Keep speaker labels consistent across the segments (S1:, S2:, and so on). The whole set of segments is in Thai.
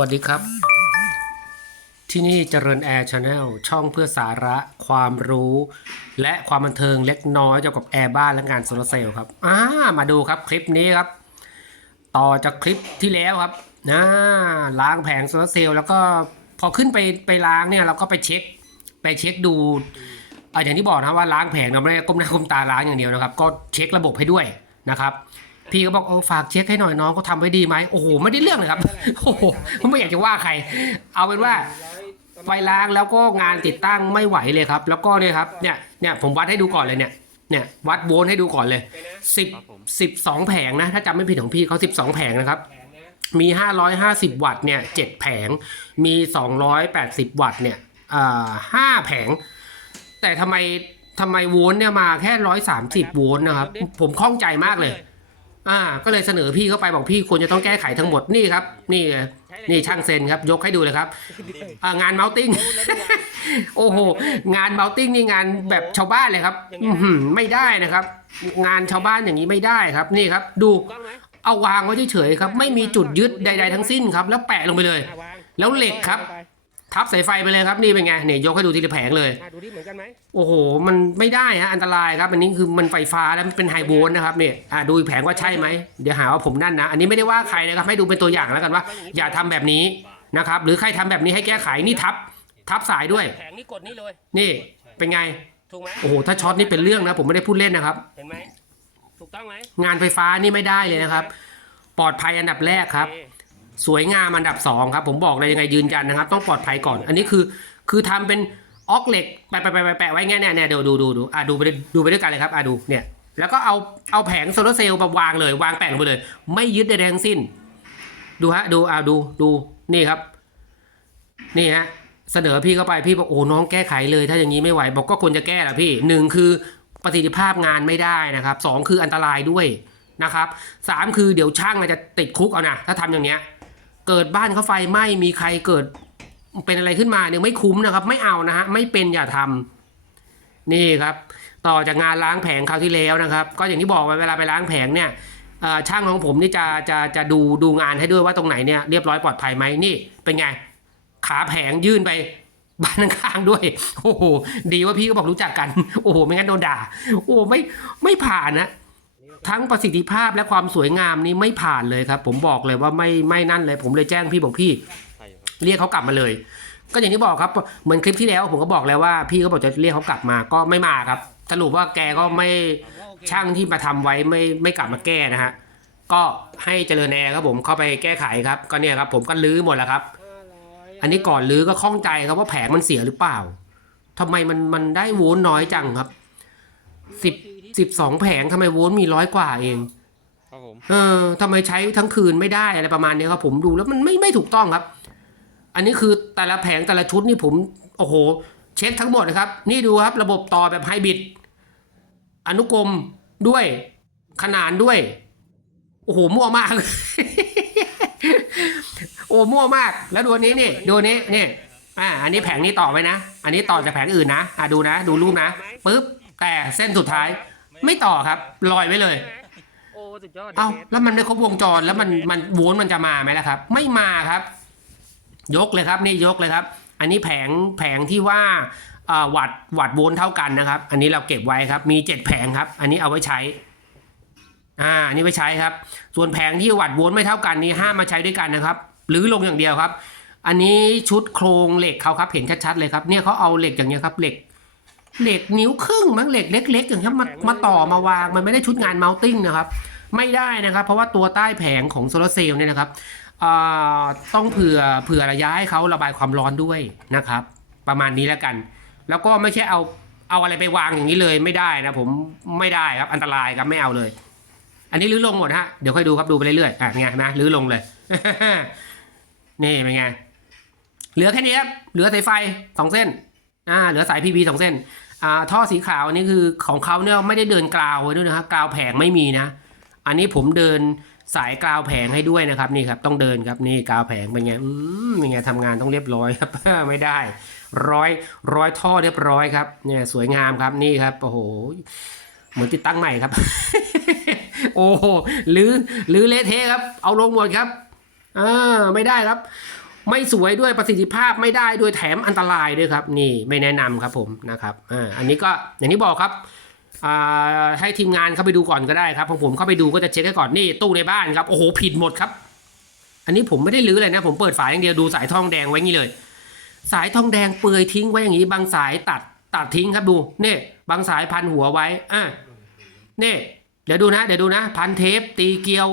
S1: วัสดีครับ ที่นี่เจริญแอร์ชาแนลช่องเพื่อสาระ ความรู้ และความบันเทิงเล็กน้อยเกี่ยวกับแอร์บ้านและงานโซลาเซลล์ครับอ่ามาดูครับคลิปนี้ครับ ต่อจากคลิปที่แล้วครับนะล้างแผงโซลาเซลล์แล้วก็พอขึ้นไปไปล้างเนี่ยเราก็ไปเช็ค ไปเช็คดูอ่าอย่างที่บอกนะว่าล้างแผงเราไม่ได้ก้มหน้าก้มตาล้างอย่างเดียวนะครับ ก็เช็คระบบให้ด้วยนะครับ พี่ก็บอกเออฝากเช็คให้หน่อยน้องก็ทำไว้ดีไหมโอ้โหไม่ได้เรื่องเลยครับโอ้โหไม่อยากจะว่าใคร เอาเป็นว่าไฟล้างแล้วก็งานติดตั้งไม่ไหวเลยครับ แล้วก็เนี่ยครับเนี่ยเนี่ยผมวัดให้ดูก่อนเลยเนี่ยเนี่ยวัดโวลต์ให้ดูก่อนเลยสิบสิบสองแผงนะ ถ้าจำไม่ผิดของพี่เขาสิบสองแผงนะครับ มี 550 วัตต์เนี่ย7แผง มี 280 วัตต์เนี่ยอ่าห้าแผง แต่ทำไมทำไมโวลต์เนี่ยมาแค่ 130 โวลต์นะครับ ผมข้องใจมากเลย อ่า ก็เลยเสนอพี่เข้าไปบอกพี่ควรจะต้องแก้ไขทั้งหมดนี่ครับ นี่นี่ช่างเซนครับ ยกให้ดูเลยครับอ่างานเมาติ้ง โอ้โห งานเมาติ้งนี่งานแบบชาวบ้านเลยครับอไม่ได้นะครับ งานชาวบ้านอย่างนี้ไม่ได้ครับ นี่ครับ ดู เอาวางไว้เฉยๆครับ ไม่มีจุดยึดใด ๆ ทั้งสิ้นครับ แล้วแปะลงไปเลย แล้วเหล็กครับ ทับสายไฟไปเลยครับนี่เป็นไงเนี่ยยกให้ดูทีละแผงเลย
S2: อะดูที่เหมือนกันไหม
S1: โอ้โห มันไม่ได้ฮะอันตรายครับ อันนี้คือมันไฟฟ้าแล้วมันเป็นไฮโวลต์นะครับเนี่ยอะดูอีกแผงว่าใช่ไหมเดี๋ยวหาว่าผมนั่นนะ อันนี้ไม่ได้ว่าใครนะครับให้ดูเป็นตัวอย่างแล้วกันว่า อย่าทำแบบนี้นะครับหรือใครทำแบบนี้ให้แก้ไขนี่ทับทับสายด้วย
S2: แผงนี้กดนี่เลย
S1: นี่เป็นไง
S2: ถูกไหม
S1: โอ้โหถ้าช็อตนี่เป็นเรื่องนะผมไม่ได้พูดเล่นนะครับ
S2: เห็นไหมถูกต้องไหม
S1: งานไฟฟ้านี่ไม่ได้เลยนะครับ ปลอดภัยอันดับแรกครับ
S2: โอเส
S1: วยงามอันดับสองครับ ผมบอกเลยยังไงยืนยันนะครับ ต้องปลอดภัยก่อน อันนี้คือคือทำเป็นออกเหล็กแปะแปะแปะแปะไว้เงี้ยเนี่ยเนี่ยเดี๋ยวดูดูดูอะดูไปดูไปด้วยกันเลยครับอะดูเนี่ยแล้วก็เอาเอาแผงโซลาร์เซลล์มาวางเลยวางแปะลงไปเลย ไม่ยึดใดๆทั้งสิ้น ดูฮะดูอะดูดูนี่ครับ นี่ฮะเสนอพี่เข้าไปพี่บอกโอ้น้องแก้ไขเลย ถ้าอย่างนี้ไม่ไหว บอกก็ควรจะแก้แหละพี่หนึ่งคือประสิทธิภาพงานไม่ได้นะครับสองคืออันตรายด้วยนะครับสามคือเดี๋ยวช่างอาจจะติดคุกเอานะถ้าทำอย่างเนี้ย เกิดบ้านเขาไฟไหม้มีใครเกิดเป็นอะไรขึ้นมาเนี่ยไม่คุ้มนะครับ ไม่เอานะฮะไม่เป็นอย่าทำนี่ครับ ต่อจากงานล้างแผงคราวที่แล้วนะครับ ก็อย่างที่บอกไว้เวลาไปล้างแผงเนี่ยช่างของผมนี่จะจะจะดูดูงานให้ด้วยว่าตรงไหนเนี่ยเรียบร้อยปลอดภัยไหมนี่เป็นไง ขาแผงยื่นไปบ้านข้างๆด้วย โอ้โห ดีว่าพี่ก็บอกรู้จักกัน โอ้โห ไม่งั้นโดนด่า โอ้ไม่ไม่ผ่านนะ ทั้งประสิทธิภาพและความสวยงามนี่ไม่ผ่านเลยครับ ผมบอกเลยว่าไม่ไม่นั่นเลย ผมเลยแจ้งพี่บอกพี่ เรียกเขากลับมาเลย ก็อย่างที่บอกครับเหมือนคลิปที่แล้ว ผมก็บอกแล้วว่าพี่เขาบอกจะเรียกเขากลับมาก็ไม่มาครับสรุปว่าแกก็ไม่ช่างที่มาทำไว้ไม่ไม่กลับมาแก้นะฮะก็ให้เจริญแอร์ครับผมเข้าไปแก้ไขครับ ก็เนี่ยครับ ผมก็ลื้อหมดแล้วครับ
S2: อั
S1: นนี้ก่อนลื้อก็ข้องใจครับว่าแผงมันเสียหรือเปล่าทำไมมันมันได้วลต์น้อยจังครับสิบ สิบสองแผงทำไมโวลต์มีร้อยกว่าเอง
S3: ครับผม
S1: เออทำไมใช้ทั้งคืนไม่ได้อะไรประมาณนี้ครับ ผมดูแล้วมันไม่ไม่ถูกต้องครับ อันนี้คือแต่ละแผงแต่ละชุดนี่ผม โอ้โห เช็คทั้งหมดนะครับ นี่ดูครับ ระบบต่อแบบไฮบริดอนุกรมด้วยขนานด้วย โอ้โห มั่วมาก โอ้มั่วมาก แล้วดูอันนี้นี่ดูอันนี้นี่อ่า อันนี้แผงนี้ต่อไว้นะ อันนี้ต่อจากแผงอื่นนะ อ่าดูนะ ดูรูปนะ ปึ๊บ แต่เส้นสุดท้าย ไม่ต่อครับลอยไว้เลย
S2: ใช่ไหมโอ้สุดยอด
S1: เอ้า
S2: ด
S1: แล้วมันไม่ครบวงจรแล้วมันมันโวลต์มันจะมาไหมล่ะครับ ไม่มาครับ ยกเลยครับนี่ยกเลยครับ อันนี้แผงแผงที่ว่าอ่าวัดวัดโวลต์เท่ากันนะครับ อันนี้เราเก็บไว้ครับ มีเจ็ดแผงครับ อันนี้เอาไว้ใช้อ่าอันนี้ไว้ใช้ครับ ส่วนแผงที่วัดโวลต์ไม่เท่ากันนี้ห้ามมาใช้ด้วยกันนะครับ หรือลงอย่างเดียวครับ อันนี้ชุดโครงเหล็กเขาครับ เห็นชัดๆเลยครับ เนี่ยเขาเอาเหล็กอย่างเงี้ยครับเหล็ก เหล็กนิ้วครึ่งมั้งเหล็กเล็กๆอย่างเงี้ยมามาต่อมาวางมันไม่ได้ชุดงานเมาติ้งนะครับ ไม่ได้นะครับ เพราะว่าตัวใต้แผงของโซลาร์เซลล์เนี่ยนะครับอ่าต้องเผื่อเผื่อระยะให้เขาระบายความร้อนด้วยนะครับ ประมาณนี้แล้วกัน แล้วก็ไม่ใช่เอาเอาอะไรไปวางอย่างนี้เลยไม่ได้นะผมไม่ได้ครับอันตรายครับไม่เอาเลย อันนี้ลื้อลงหมดฮะเดี๋ยวค่อยดูครับดูไปเรื่อยๆอะไงเห็นไหมลื้อลงเลย นี่เป็นไงเหลือแค่นี้ครับเหลือสายไฟสองเส้นอ่าเหลือสายพี v สองเส้นอ่า ท่อสีขาวอันนี้คือของเขาเนี่ยไม่ได้เดินกราวไว้ด้วยนะครับกราวแผงไม่มีนะ อันนี้ผมเดินสายกราวแผงให้ด้วยนะครับนี่ครับต้องเดินครับนี่กราวแผงเป็นไงอืมเป็นไงทำงานต้องเรียบร้อยครับ ไม่ได้ ร้อยร้อยท่อเรียบร้อยครับเนี่ยสวยงามครับนี่ครับโอ้โหเหมือนติดตั้งใหม่ครับ โอ้โหหรือหรือเละเทะครับ เอาลงหมดครับอ่าไม่ได้ครับ ไม่สวยด้วยประสิทธิภาพไม่ได้ด้วยแถมอันตรายด้วยครับนี่ไม่แนะนำครับผมนะครับอ่าอันนี้ก็อย่างที่บอกครับอ่าให้ทีมงานเข้าไปดูก่อนก็ได้ครับของผมเข้าไปดูก็จะเช็คให้ก่อนนี่ตู้ในบ้านครับโอ้โหผิดหมดครับ อันนี้ผมไม่ได้ลื้อเลยนะ ผมเปิดฝาอย่างเดียวดูสายทองแดงไว้งี้เลย สายทองแดงเปลือยทิ้งไว้อย่างนี้ บางสายตัดตัดทิ้งครับดูนี่บางสายพันหัวไว้อะนี่เดี๋ยวดูนะ เดี๋ยวดูนะ พันเทปตีเกลียว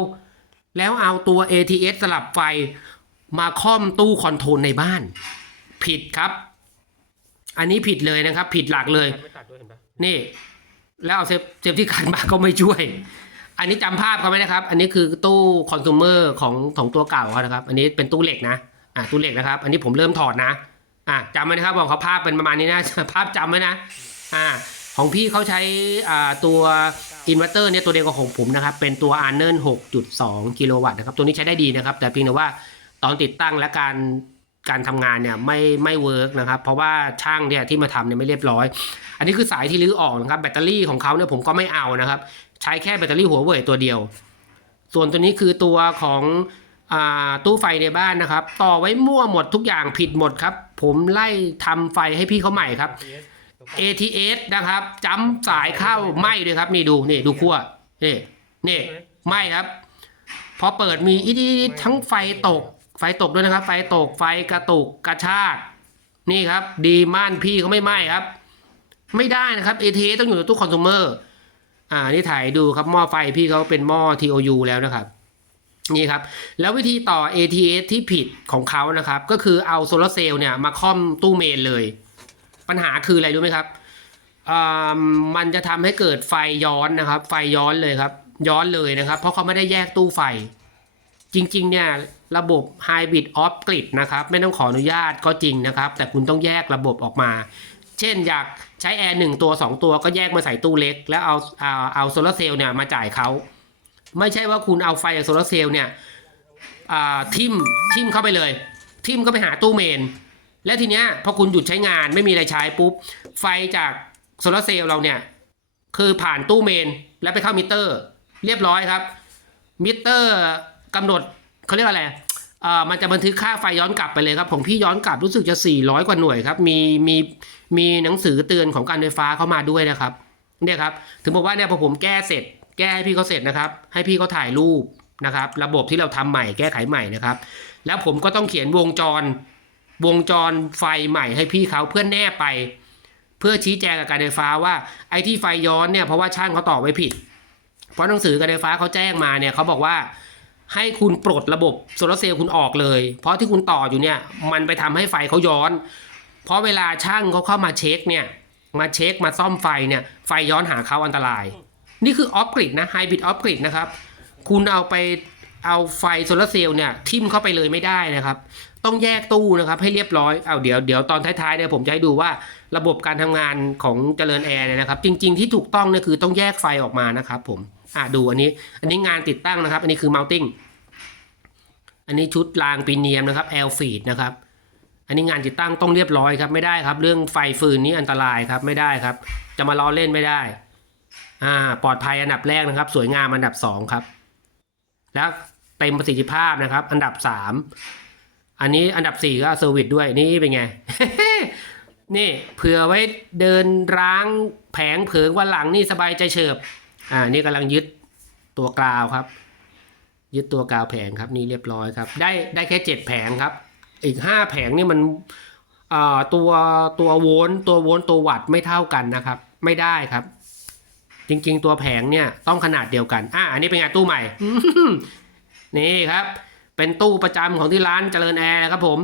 S1: แล้วเอาตัว ATS สลับไฟ มาค่อมตู้คอนโทรลในบ้าน ผิดครับ อันนี้ผิดเลยนะครับ ผิดหลักเลย
S2: ไม่ตัดด้วยเห็นปะ
S1: นี่ แล้วเอาเซฟเซฟที่ขันมาก็ไม่ช่วย อันนี้จำภาพเขาไหมนะครับ อันนี้คือตู้คอน sumer ของของตัวเก่าเขานะครับ อันนี้เป็นตู้เหล็กนะ อ่าตู้เหล็กนะครับ อันนี้ผมเริ่มถอดนะ อ่าจำไว้นะครับบอกเขาภาพเป็นประมาณนี้นะ ภาพจำไว้นะ อ่า ของพี่เขาใช้อ่าตัวอินเวอร์เตอร์เนี่ยตัวเดียวกับของผมนะครับ เป็นตัว a r n e r 6.2กิโลวัตต์นะครับ ตัวนี้ใช้ได้ดีนะครับ แต่เพียงแต่ว่า ตอนติดตั้งและการการทำงานเนี่ยไม่ไม่เวิร์กนะครับ เพราะว่าช่างเนี่ยที่มาทำเนี่ยไม่เรียบร้อย อันนี้คือสายที่รื้อออกนะครับ แบตเตอรี่ของเขาเนี่ยผมก็ไม่เอานะครับ ใช้แค่แบตเตอรี่หัวเว่ยตัวเดียว ส่วนตัวนี้คือตัวของอาตู้ไฟในบ้านนะครับ ต่อไว้มั่วหมดทุกอย่างผิดหมดครับ ผมไล่ทำไฟให้พี่เขาใหม่ครับ ATS นะครับจำสายเข้าไหมด้วยครับ นี่ดูนี่ดูขั้วนี่นี่ไหมครับ พอเปิดมีอีดๆทั้งไฟตก ไฟตกด้วยนะครับ ไฟตกไฟกระตุกกระชาก นี่ครับ ดีม่านพี่เขาไม่ไหม้ครับ ไม่ได้นะครับ ATS ต้องอยู่ในตู้คอน sumer อ่านี่ถ่ายดูครับหม้อไฟพี่เขาเป็นหม้อ TOU แล้วนะครับ นี่ครับ แล้ววิธีต่อ ATS ที่ผิดของเขานะครับ ก็คือเอาโซลาร์เซลล์เนี่ยมาค่อมตู้เมนเลย ปัญหาคืออะไรรู้ไหมครับอ่ามันจะทำให้เกิดไฟย้อนนะครับ ไฟย้อนเลยครับ ย้อนเลยนะครับ เพราะเขาไม่ได้แยกตู้ไฟ จริง ๆ เนี่ย ระบบ Hybrid Off Grid นะครับไม่ต้องขออนุญาตก็จริงนะครับ แต่คุณต้องแยกระบบออกมา เช่นอยากใช้แอร์หนึ่งตัว 2 ตัวก็แยกมาใส่ตู้เล็ก แล้วเอาเอาเอาโซลาร์เซลล์เนี่ยมาจ่ายเขา ไม่ใช่ว่าคุณเอาไฟจากโซลาร์เซลล์เนี่ยทิมทิมเข้าไปเลย ทิมเข้าไปหาตู้เมน และทีเนี้ยพอคุณหยุดใช้งานไม่มีอะไรใช้ปุ๊บไฟจากโซลาร์เซลล์เราเนี่ยคือผ่านตู้เมนแล้วไปเข้ามิเตอร์ เรียบร้อยครับมิเตอร์กำหนด เขาเรียกอะไรอ่ามันจะบันทึกค่าไฟย้อนกลับไปเลยครับของพี่ย้อนกลับรู้สึกจะ 400 กว่าหน่วยครับ มีมีมีหนังสือเตือนของการไฟฟ้าเข้ามาด้วยนะครับเนี่ยครับถึงบอกว่าเนี่ยพอผมแก้เสร็จ แก้ให้พี่เขาเสร็จนะครับ ให้พี่เขาถ่ายรูปนะครับ ระบบที่เราทำใหม่แก้ไขใหม่นะครับ แล้วผมก็ต้องเขียนวงจร วงจรไฟใหม่ให้พี่เขาเพื่อแนบไป เพื่อชี้แจงกับการไฟฟ้าว่าไอ้ที่ไฟย้อนเนี่ยเพราะว่าช่างเขาต่อไว้ผิด เพราะหนังสือการไฟฟ้าเขาแจ้งมาเนี่ยเขาบอกว่า ให้คุณปลดระบบโซลาร์เซลล์คุณออกเลย เพราะที่คุณต่ออยู่เนี่ยมันไปทำให้ไฟเขาย้อน เพราะเวลาช่างเขาเข้ามาเช็คเนี่ยมาเช็คมาซ่อมไฟเนี่ยไฟย้อนหาเขาอันตราย นี่คือออฟกริดนะไฮบริดออฟกริดนะครับ คุณเอาไปเอาไฟโซลาร์เซลล์เนี่ยทิ่มเข้าไปเลยไม่ได้นะครับ ต้องแยกตู้นะครับให้เรียบร้อยเอาเดี๋ยวเดี๋ยวตอนท้ายๆเนี่ยผมจะให้ดูว่าระบบการทำงานของเจริญแอร์เนี่ยนะครับ จริง ๆที่ถูกต้องเนี่ยคือต้องแยกไฟออกมานะครับผม อะดูอันนี้ อันนี้งานติดตั้งนะครับ อันนี้คือ mounting อันนี้ชุดรางปีเนียมนะครับ L feed นะครับ อันนี้งานติดตั้งต้องเรียบร้อยครับไม่ได้ครับ เรื่องไฟฟืนนี่อันตรายครับไม่ได้ครับ จะมาล้อเล่นไม่ได้อ่าปลอดภัยอันดับแรกนะครับ สวยงามอันดับสองครับ แล้วเต็มประสิทธิภาพนะครับ อันดับสามอันนี้อันดับสี่ก็เซอร์วิสด้วยนี่เป็นไงนี่เผื่อไว้เดินร้างแผงเผิงวันหลังนี่สบายใจเฉิบ อ่านี่กำลังยึดตัวกราวครับ ยึดตัวกาวแผงครับนี่เรียบร้อยครับ ได้ได้แค่เจ็ดแผงครับ อีกห้าแผงนี่มันอ่าตัวตัวโวลต์ตัวโวลต์ตัววัตต์ไม่เท่ากันนะครับ ไม่ได้ครับ จริงๆ ตัวแผงเนี่ยต้องขนาดเดียวกันอะอันนี้เป็นไงตู้ใหม่ นี่ครับ เป็นตู้ประจำของที่ร้านเจริญแอร์ครับผม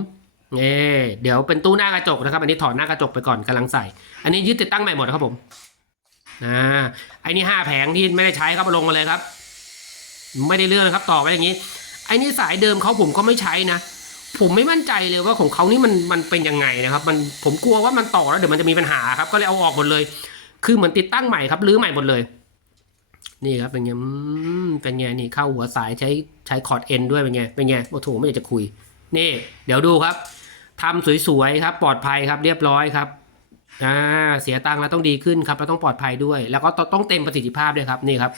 S1: นี่เดี๋ยวเป็นตู้หน้ากระจกนะครับ อันนี้ถอดหน้ากระจกไปก่อนกำลังใส่ อันนี้ยึดติดตั้งใหม่หมดครับผม อ่าไอ้นี่ห้าแผงที่ไม่ได้ใช้ครับลงมาเลยครับ ไม่ได้เรื่องนะครับ ต่อไว้อย่างนี้ ไอ้นี่สายเดิมเขาผมก็ไม่ใช้นะผมไม่มั่นใจเลยว่าของเขานี่มันมันเป็นยังไงนะครับ มันผมกลัวว่ามันต่อแล้วเดี๋ยวมันจะมีปัญหาครับ ก็เลยเอาออกหมดเลย คือเหมือนติดตั้งใหม่ครับรื้อใหม่หมดเลย นี่ครับเป็นไงเป็นไงนี่เข้าหัวสายใช้ใช้คอร์ดเอ็นด้วยเป็นไงเป็นไงโอ้โหไม่อยากจะคุย นี่ เดี๋ยวดูครับทำสวยๆครับ ปลอดภัยครับเรียบร้อยครับ อ่าเสียตังค์แล้วต้องดีขึ้นครับแล้วต้องปลอดภัยด้วย แล้วก็ต้องเต็มประสิทธิภาพด้วยครับนี่ครับ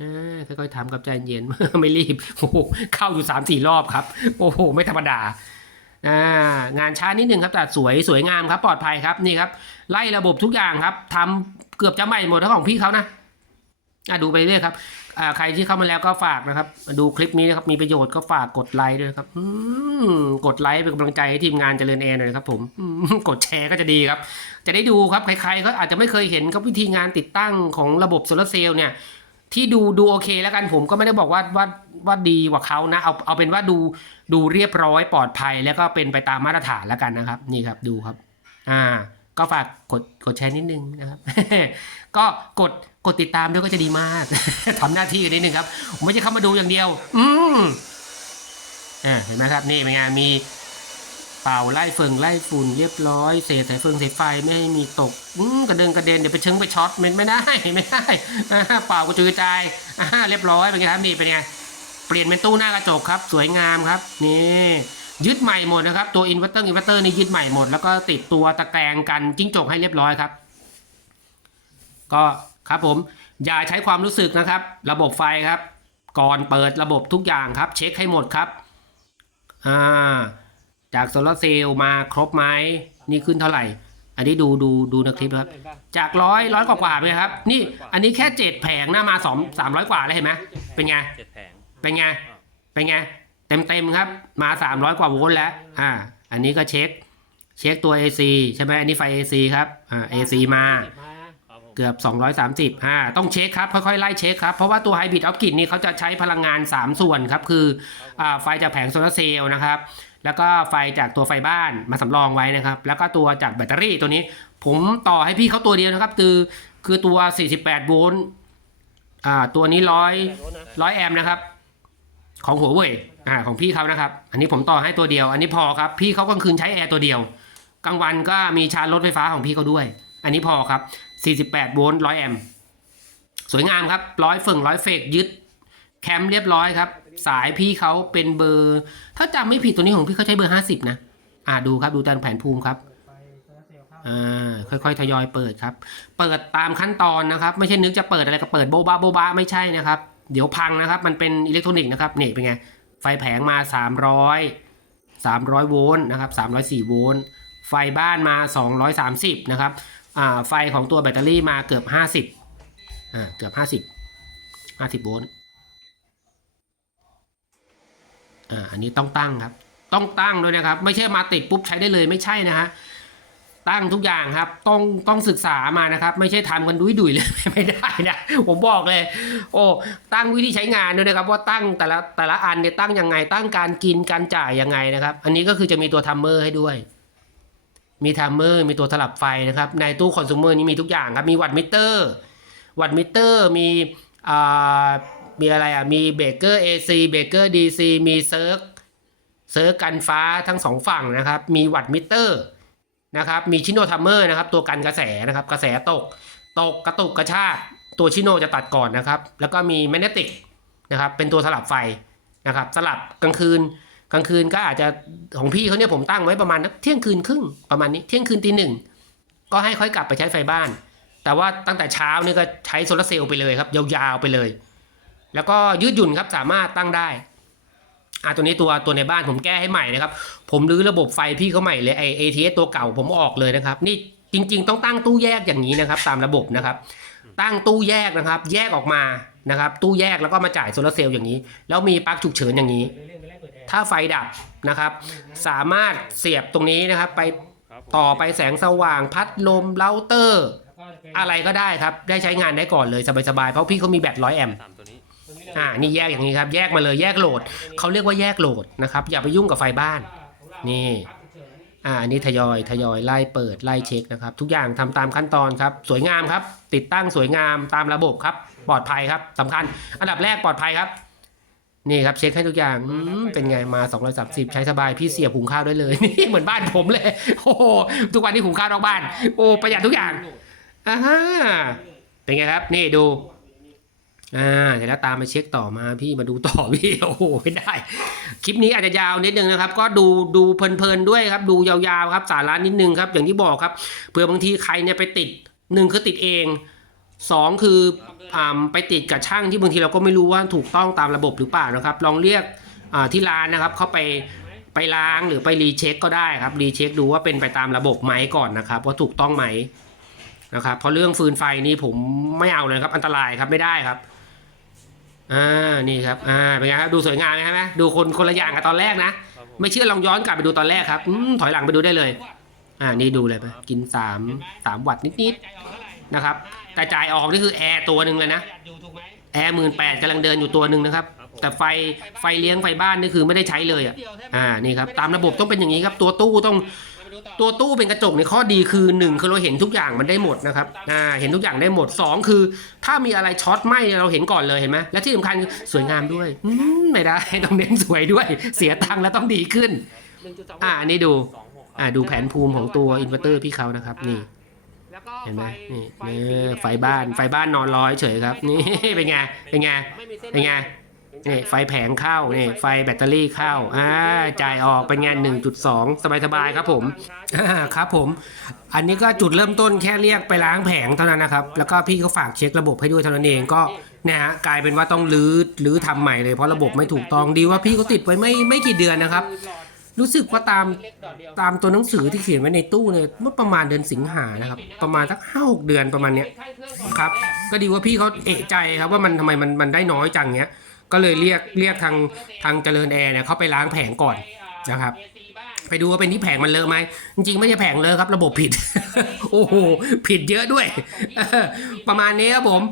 S1: อ่าค่อยๆทำกับใจเย็น ไม่รีบโอ้โหเข้าอยู่สามสี่รอบครับ โอ้โห ไม่ธรรมดาอ่างานช้านิดนึงครับแต่สวยสวยงามครับปลอดภัยครับนี่ครับ ไล่ระบบทุกอย่างครับทำเกือบจะใหม่หมดทั้งของพี่เขานะ อะดูไปเรื่อยครับอ่าใครที่เข้ามาแล้วก็ฝากนะครับ ดูคลิปนี้นะครับมีประโยชน์ก็ฝากกดไลค์ด้วยครับอืมกดไลค์เป็นกำลังใจให้ทีมงานเจริญแอร์หน่อยครับ ผมกดแชร์ก็จะดีครับ จะได้ดูครับใครๆก็อาจจะไม่เคยเห็นครับวิธีงานติดตั้งของระบบโซลาร์เซลล์เนี่ยที่ดูดูโอเคแล้วกันผมก็ไม่ได้บอกว่าว่าว่าดีกว่าเขานะเอาเอาเป็นว่าดูดูเรียบร้อยปลอดภัย แล้วก็เป็นไปตามมาตรฐานแล้วกันนะครับ นี่ครับดูครับ อ่า ก็ฝากกดกดแชร์นิดนึงนะครับ ก็กดกดติดตามด้วยก็จะดีมากทำหน้าที่กันนิดนึงครับไม่ใช่เข้ามาดูอย่างเดียว อืมอ่าเห็นไหมครับ นี่เป็นไงมีเป่าไล่เฟิงไล่ฝุ่นเรียบร้อยเศษสายเฟิงสายไฟไม่ให้มีตกอืมกระเด็นกระเด็นเดี๋ยวไปเชิงไปช็อตมันไม่ได้ไม่ได้เป่ากระจุยกระจายอ่าเรียบร้อยเป็นไงครับนี่เป็นไงเปลี่ยนเป็นตู้หน้ากระจกครับ สวยงามครับ นี่ ยึดใหม่หมดนะครับ ตัวอินเวอร์เตอร์อินเวอร์เตอร์นี่ยึดใหม่หมด แล้วก็ติดตัวตะแกรงกันจิ้งจกให้เรียบร้อยครับ ก็ครับผมอย่าใช้ความรู้สึกนะครับ ระบบไฟครับ ก่อนเปิดระบบทุกอย่างครับ เช็คให้หมดครับอ่าจากโซลาร์เซลล์มาครบไหมนี่ขึ้นเท่าไหร่ อันนี้ดูดูดูในคลิปครับ จากร้อยร้อยกว่ากว่าๆไปครับ นี่อันนี้แค่เจ็ดแผงหน้ามาสองสามร้อยกว่าเลยเห็นไหมเป็นไง
S2: เจ็ดแผง
S1: เป็นไง เป็นไง เต็มเต็มๆครับมาสามร้อยกว่าโวลต์แล้วอ่าอันนี้ก็เช็ค เช็คตัว AC ใช่ไหมอันนี้ไฟ AC ครับอ่า AC มา
S2: ครับผม
S1: เกือบ 230อ่าต้องเช็คครับ ค่อยๆ ไล่เช็คครับ เพราะว่าตัวไฮบริดออฟกิดนี่เขาจะใช้พลังงาน 3 ส่วนครับ คืออ่าไฟจากแผงโซลาร์เซลล์นะครับ แล้วก็ไฟจากตัวไฟบ้านมาสำรองไว้นะครับ แล้วก็ตัวจากแบตเตอรี่ตัวนี้ ผมต่อให้พี่เขาตัวเดียวนะครับ คือคือตัว 48 โวลต์อ่าตัวนี้ร้อย
S2: แปดโวลต์นะ
S1: ร้อยแอมป์นะครับ ของหัวเว่ย อ่าของพี่เขานะครับ อันนี้ผมต่อให้ตัวเดียว อันนี้พอครับ พี่เขากลางคืนใช้แอร์ตัวเดียว กลางวันก็มีชาร์จรถไฟฟ้าของพี่เขาด้วย อันนี้พอครับ 48 โวลต์ร้อยแอมป์ สวยงามครับ ร้อยเฟิงร้อยเฟกยึดแคมเรียบร้อยครับ สายพี่เขาเป็นเบอร์ ถ้าจำไม่ผิดตัวนี้ของพี่เขาใช้เบอร์ 50 นะ อ่าดูครับดูตามแผนภูมิครับอ่าค่อยๆทยอยเปิดครับ เปิดตามขั้นตอนนะครับ ไม่ใช่นึกจะเปิดอะไรก็เปิดโบบาโบบาไม่ใช่นะครับ เดี๋ยวพังนะครับ มันเป็นอิเล็กทรอนิกส์นะครับ นี่เป็นไง ไฟแผงมา 300 300 โวลต์นะครับ 304 โวลต์ ไฟบ้านมา 230 นะครับ ไฟของตัวแบตเตอรี่มาเกือบ 50อ่าเกือบ 50 50 โวลต์อ่าอันนี้ต้องตั้งครับ ต้องตั้งด้วยนะครับ ไม่ใช่มาติดปุ๊บใช้ได้เลยไม่ใช่นะฮะ ตั้งทุกอย่างครับ ต้องต้องศึกษามานะครับ ไม่ใช่ทำกันดุยดุยเลยไม่ได้นะผมบอกเลย โอ้ตั้งวิธีใช้งานด้วยนะครับ ว่าตั้งแต่ละแต่ละอันเนี่ยตั้งยังไง ตั้งการกินการจ่ายยังไงนะครับ อันนี้ก็คือจะมีตัวทัมเมอร์ให้ด้วย มีทัมเมอร์มีตัวสลับไฟนะครับ ในตู้คอน sumer นี้มีทุกอย่างครับ มีวัตมิเตอร์วัตมิเตอร์มีอ่ามีอะไรอะมีเบรกเกอร์ AC เบรกเกอร์ DC มีเซิร์ฟเซิร์ฟกันฟ้าทั้งสองฝั่งนะครับ มีวัตมิเตอร์ นะครับ มีชิโนทัมเมอร์นะครับ ตัวกันกระแสนะครับ กระแสตก ตกกระตุกกระชาก ตัวชิโนจะตัดก่อนนะครับ แล้วก็มีแมกเนติกนะครับ เป็นตัวสลับไฟนะครับ สลับกลางคืน กลางคืนก็อาจจะของพี่เขาเนี่ยผมตั้งไว้ประมาณนักเที่ยงคืนครึ่งประมาณนี้ เที่ยงคืนตีหนึ่งก็ให้ค่อยกลับไปใช้ไฟบ้าน แต่ว่าตั้งแต่เช้านี่ก็ใช้โซลาร์เซลล์ไปเลยครับ ยาวๆไปเลย แล้วก็ยืดหยุ่นครับสามารถตั้งได้ อ่าตัวนี้ตัวตัวในบ้านผมแก้ให้ใหม่นะครับ ผมรื้อระบบไฟพี่เขาใหม่เลยไอเอทีตัวเก่าผมออกเลยนะครับ นี่จริง ๆ ต้องตั้งตู้แยกอย่างนี้นะครับ ตามระบบนะครับ ตั้งตู้แยกนะครับ แยกออกมานะครับ ตู้แยกแล้วก็มาจ่ายโซลาร์เซลล์อย่างนี้ แล้วมีปลั๊กฉุกเฉินอย่างนี้ ถ้าไฟดับนะครับ สามารถเสียบตรงนี้นะครับ ไป
S2: ครับผม
S1: ต่อไปแสงสว่างพัดลมเราเตอร์ อะไรก็ได้ครับ ได้ใช้งานได้ก่อนเลยสบายๆเพราะพี่เขามีแบตร้อยแอมป์
S2: สามตัวนี้
S1: อ่านี่แยกอย่างนี้ครับ แยกมาเลยแยกโหลดเขาเรียกว่าแยกโหลดนะครับ อย่าไปยุ่งกับไฟบ้าน นี่อ่าอันนี้ทยอยทยอยไล่เปิดไล่เช็คนะครับ ทุกอย่างทำตามขั้นตอนครับ สวยงามครับ ติดตั้งสวยงามตามระบบครับ ปลอดภัยครับสำคัญ อันดับแรกปลอดภัยครับ นี่ครับเช็คให้ทุกอย่างอืมเป็นไงมา230ใช้สบายพี่เสียบหุงข้าวได้เลยนี่เหมือนบ้านผมเลยโอ้โหทุกวันนี้หุงข้าวนอกบ้าน โอ้ประหยัดทุกอย่างอ่าฮะเป็นไงครับ นี่ดู อ่าเสร็จแล้วตามมาเช็คต่อมาพี่มาดูต่อพี่โอ้โหไม่ได้ คลิปนี้อาจจะยาวนิดนึงนะครับ ก็ดูดูเพลินๆด้วยครับ ดูยาวๆครับสาระนิดนึงครับ อย่างที่บอกครับเผื่อบางทีใครเนี่ยไปติดหนึ่งคือติดเองสองคืออไปติดกับช่างที่บางทีเราก็ไม่รู้ว่าถูกต้องตามระบบหรือเปล่านะครับ ลองเรียกที่ร้านนะครับ เข้าไปไปล้างหรือไปรีเช็คก็ได้ครับรีเช็คดูว่าเป็นไปตามระบบไหมก่อนนะครับว่าถูกต้องไหมนะครับเพราะเรื่องฟืนไฟนี่ผมไม่เอาเลยครับอันตรายครับไม่ได้ครับ อ่านี่ครับอ่าเป็นไงครับดูสวยงามไหมครับดูคนคนละอย่างกับตอนแรกนะ
S2: ครับผม
S1: ไม่เชื่อลองย้อนกลับไปดูตอนแรกครับอมถอยหลังไปดูได้เลย อ่านี่ดูเลยไปกินสามสามวัตต์นิดๆนะครับแต่จ่ายออกนี่คือแอร์ตัวหนึ่งเลยนะแอร์หมื่นแปดกำลังเดินอยู่ตัวหนึ่งนะครับ แต่ไฟไฟเลี้ยงไฟบ้านนี่คือไม่ได้ใช้เลยอะอ่านี่ครับตามระบบต้องเป็นอย่างนี้ครับตัวตู้ต้อง ตัวตู้เป็นกระจกในข้อดีคือหนึ่งคือเราเห็นทุกอย่างมันได้หมดนะครับอ่าเห็นทุกอย่างได้หมดสองคือ ถ้ามีอะไรช็อตไหมเราเห็นก่อนเลยเห็นไหมและที่สำคัญสวยงามด้วยอืมไม่ได้ต้องเน้นสวยด้วย เสียตังค์แล้วต้องดีขึ้น อ่าอันนี้ดูอ่าดูแผนภูมิของตัวอินเวอร์เตอร์พี่เขานะครับนี่เห็นไหมนี่
S2: ไฟ
S1: บ้านไฟบ้านนอนร้อยเฉยครับ นี่เป็นไงเป็นไงเป็นไง นี่ไฟแผงเข้านี่ไฟแบตเตอรี่เข้าอ่าจ่ายออกเป็นไงหนึ่งจุดสองสบายๆครับผมอ่าครับผม อันนี้ก็จุดเริ่มต้นแค่เรียกไปล้างแผงเท่านั้นนะครับ แล้วก็พี่เขาฝากเช็คระบบให้ด้วยเท่านั้นเองก็เนี่ยฮะกลายเป็นว่าต้องรื้อรื้อทำใหม่เลยเพราะระบบไม่ถูกต้องดีว่าพี่เขาติดไว้ไม่ไม่กี่เดือนนะครับรู้สึกว่าตามตามตัวหนังสือที่เขียนไว้ในตู้เนี่ยเมื่อประมาณเดือนสิงหานะครับ ประมาณสักห้าหกเดือนประมาณเนี้ยครับ ก็ดีว่าพี่เขาเอะใจครับว่ามันทำไมมันมันได้น้อยจังเนี้ย ก็เลยเรียกเรียกทางทางเจริญแอร์เนี่ยเขาไปล้างแผงก่อนนะครับ ไปดูว่าเป็นที่แผงมันเลอะไหมจริงๆไม่ใช่แผงเลอะครับ ระบบผิด โอ้โหผิดเยอะด้วย ประมาณนี้ครับผม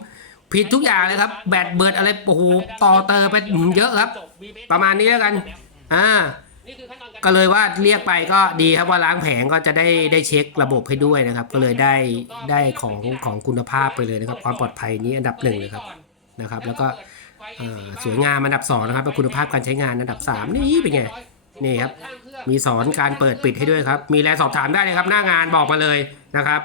S1: ผิดทุกอย่างเลยครับ แบตเบิดอะไรโอ้โหต่อเตอไปเยอะครับ ประมาณนี้แล้วกัน อ่าก็เลยว่าเรียกไปก็ดีครับว่าล้างแผงก็จะได้ได้เช็คระบบให้ด้วยนะครับ ก็เลยได้ได้ของของคุณภาพไปเลยนะครับ ความปลอดภัยนี้อันดับหนึ่งเลยครับนะครับ แล้วก็ สวยงามอันดับสองนะครับคุณภาพการใช้งานอันดับสามนี่เป็นไง นี่ครับ มีสอนการเปิดปิดให้ด้วยครับ มีแลสอบถามได้เลยครับ หน้างานบอกมาเลยนะครับ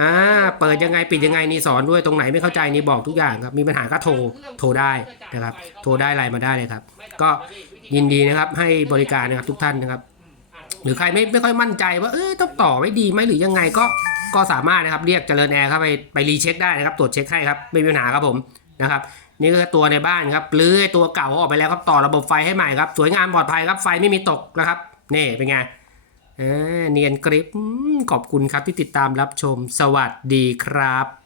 S1: อ่าเปิดยังไงปิดยังไงนี่สอนด้วยตรงไหนไม่เข้าใจนี่บอกทุกอย่างครับมีปัญหาก็โทรโทรได้นะครับ โทรได้ไลน์มาได้เลยครับ ก็ยินดีนะครับให้บริการนะครับทุกท่านนะครับ หรือใครไม่ไม่ค่อยมั่นใจว่าเออต้องต่อไว้ดีไหมหรือยังไงก็ก็สามารถนะครับเรียกเจริญแอร์เข้าไปไปรีเช็คได้นะครับ ตรวจเช็คให้ครับไม่มีปัญหาครับผมนะครับ นี่คือตัวในบ้านครับหรือไอ้ตัวเก่าออกไปแล้วครับต่อระบบไฟให้ใหม่ครับ สวยงามปลอดภัยครับไฟไม่มีตกนะครับนี่เป็นไงเนียนกริปขอบคุณครับที่ติดตามรับชมสวัสดีครับ